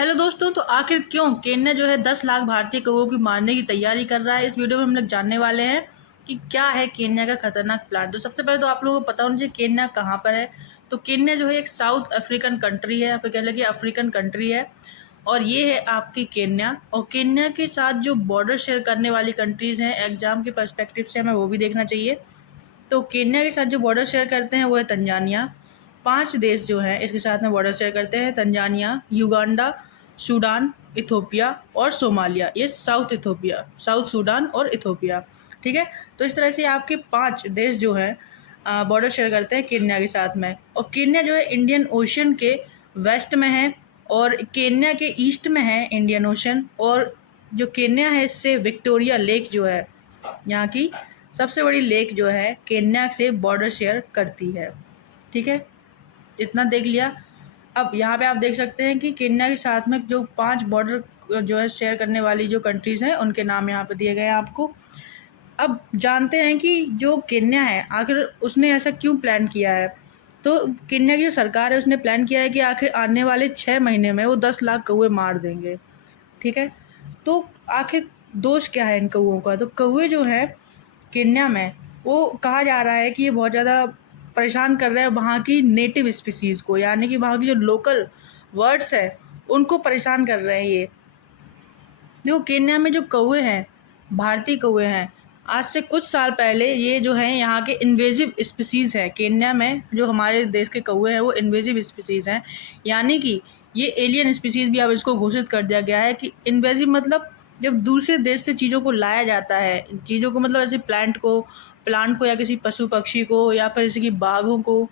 Hello दोस्तों, तो आखिर क्यों केन्या जो है 10 लाख भारतीय कौवों की मारने की तैयारी कर रहा है। इस वीडियो में हम लोग जानने वाले हैं कि क्या है केन्या का खतरनाक प्लान। तो सबसे पहले तो आप लोगों को पता होना चाहिए केन्या कहाँ पर है। तो केन्या जो है एक साउथ अफ्रीकन कंट्री है, यहाँ पे कह लगे अफ्रीकन कंट्री है। और ये है आपकी केन्या, और केन्या के साथ जो बॉर्डर शेयर करने वाली कंट्रीज़ हैं, एग्जाम के पर्सपेक्टिव से हमें वो भी देखना चाहिए। तो केन्या के साथ जो बॉर्डर शेयर करते हैं वो है तंजानिया। 5 देश जो हैं इसके साथ में बॉर्डर शेयर करते हैं: तंजानिया, युगांडा, सूडान, इथोपिया और सोमालिया। ये साउथ सूडान और इथोपिया, ठीक है। तो इस तरह से आपके 5 देश जो हैं बॉर्डर शेयर करते हैं केन्या के साथ में। और केन्या जो है इंडियन ओशन के वेस्ट में है, और केन्या के ईस्ट में है इंडियन ओशन। और जो केन्या है इससे विक्टोरिया लेक जो है, यहाँ की सबसे बड़ी लेक जो है, केन्या से बॉर्डर शेयर करती है, ठीक है। इतना देख लिया। अब यहाँ पे आप देख सकते हैं कि केन्या के साथ में जो 5 बॉर्डर जो है शेयर करने वाली जो कंट्रीज़ हैं उनके नाम यहाँ पे दिए गए हैं आपको। अब जानते हैं कि जो केन्या है आखिर उसने ऐसा क्यों प्लान किया है। तो केन्या की जो सरकार है उसने प्लान किया है कि आखिर आने वाले 6 महीने में वो 10 लाख कौवे मार देंगे, ठीक है। तो आखिर दोष क्या है इन कौवों का। तो कौवे जो है केन्या में, वो कहा जा रहा है कि ये बहुत ज़्यादा परेशान कर रहे हैं वहाँ की नेटिव स्पीसीज़ को, यानी कि वहाँ की जो लोकल बर्ड्स है उनको परेशान कर रहे हैं ये। जो केन्या में जो कौवे हैं, भारतीय कौवे हैं, आज से कुछ साल पहले ये जो हैं यहाँ के इन्वेजिव स्पीसीज़ हैं। केन्या में जो हमारे देश के कौवे हैं वो इन्वेजिव स्पीसीज़ हैं, यानी कि ये एलियन स्पीसीज़ भी अब इसको घोषित कर दिया गया है कि इन्वेजिव मतलब जब दूसरे देश से चीज़ों को लाया जाता है, चीज़ों को मतलब ऐसे प्लांट को या किसी पशु पक्षी को या फिर जैसे कि बाघों को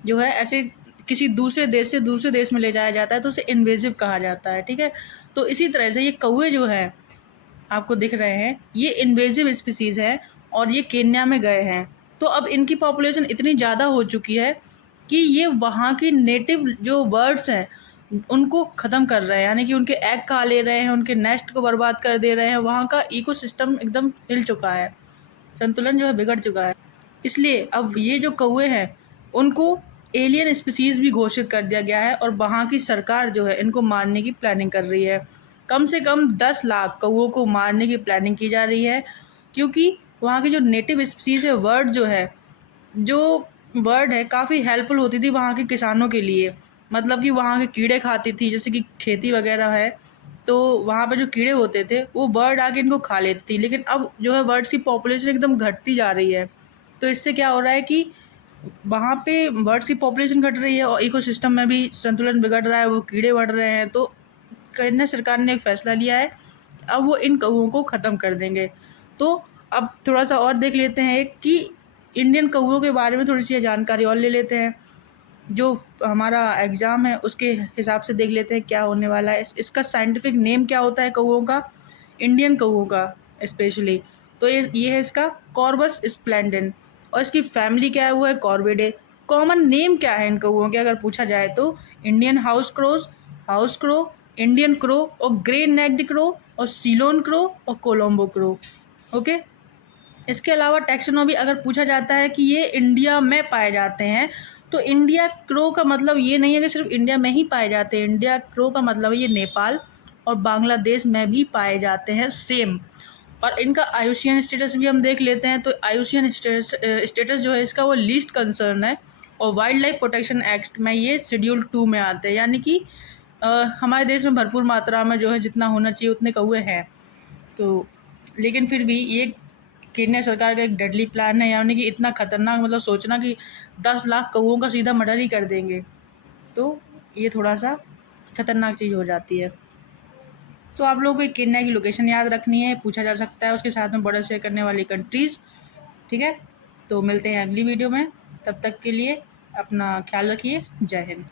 जो है ऐसे किसी दूसरे देश से दूसरे देश में ले जाया जाता है तो उसे इन्वेजिव कहा जाता है, ठीक है। तो इसी तरह से ये कौवे जो हैं आपको दिख रहे हैं ये इन्वेजिव स्पीसीज़ है, और ये केन्या में गए हैं। तो अब इनकी पॉपुलेशन इतनी ज़्यादा हो चुकी है कि ये वहाँ की नेटिव जो बर्ड्स हैं उनको ख़त्म कर रहे हैं, यानी कि उनके एग खा ले रहे हैं, उनके नेस्ट को बर्बाद कर दे रहे हैं। वहाँ का इकोसिस्टम एकदम हिल चुका है, संतुलन जो है बिगड़ चुका है। इसलिए अब ये जो कौवे हैं उनको एलियन स्पीसीज़ भी घोषित कर दिया गया है, और वहाँ की सरकार जो है इनको मारने की प्लानिंग कर रही है। कम से कम 10 लाख कौवों को मारने की प्लानिंग की जा रही है, क्योंकि वहाँ की जो नेटिव स्पीसीज़ है, जो बर्ड है काफ़ी हेल्पफुल होती थी वहाँ के किसानों के लिए। मतलब कि वहाँ के कीड़े खाती थी, जैसे कि खेती वगैरह है, तो वहाँ पे जो कीड़े होते थे वो बर्ड आके इनको खा लेती थी। लेकिन अब जो है बर्ड्स की पॉपुलेशन एकदम घटती जा रही है। तो इससे क्या हो रहा है कि वहाँ पे बर्ड्स की पॉपुलेशन घट रही है और इकोसिस्टम में भी संतुलन बिगड़ रहा है, वो कीड़े बढ़ रहे हैं। तो केन्या सरकार ने एक फ़ैसला लिया है, अब वो इन कौवों को ख़त्म कर देंगे। तो अब थोड़ा-सा और देख लेते हैं कि इंडियन कौवों के बारे में थोड़ी-सी जानकारी और ले लेते हैं। जो हमारा एग्ज़ाम है उसके हिसाब से देख लेते हैं क्या होने वाला है। इसका साइंटिफिक नेम क्या होता है कौवों का, इंडियन कौवों का स्पेशली। तो ये है इसका कॉर्वस स्प्लेंडेन, और इसकी फैमिली क्या है वो है कॉर्विडे। कॉमन नेम क्या है इन कौवों के अगर पूछा जाए तो Indian house crow, Indian crow और ग्रे नेक्ड क्रो और सीलोन क्रो और कोलंबो क्रो, ओके। इसके अलावा टैक्सोनॉमी अगर पूछा जाता है कि ये इंडिया में पाए जाते हैं, तो इंडिया क्रो का मतलब ये नहीं है कि सिर्फ इंडिया में ही पाए जाते हैं। इंडिया क्रो का मतलब है ये नेपाल और बांग्लादेश में भी पाए जाते हैं सेम। और इनका आईयूसीएन स्टेटस भी हम देख लेते हैं। तो आईयूसीएन स्टेटस जो है इसका वो लीस्ट कंसर्न है, और वाइल्ड लाइफ प्रोटेक्शन एक्ट में ये शेड्यूल 2 में आते हैं, यानी कि हमारे देश में भरपूर मात्रा में जो है जितना होना चाहिए उतने कौवे हैं। तो लेकिन फिर भी ये केन्या सरकार का एक डेडली प्लान है, यानी कि इतना खतरनाक, मतलब सोचना कि 10 लाख कौवों का सीधा मर्डर ही कर देंगे, तो ये थोड़ा-सा खतरनाक चीज़ हो जाती है। तो आप लोगों को केन्या की लोकेशन याद रखनी है, पूछा जा सकता है उसके साथ में बॉर्डर शेयर करने वाली कंट्रीज़, ठीक है। तो मिलते हैं अगली वीडियो में, तब तक के लिए अपना ख्याल रखिए। जय हिंद।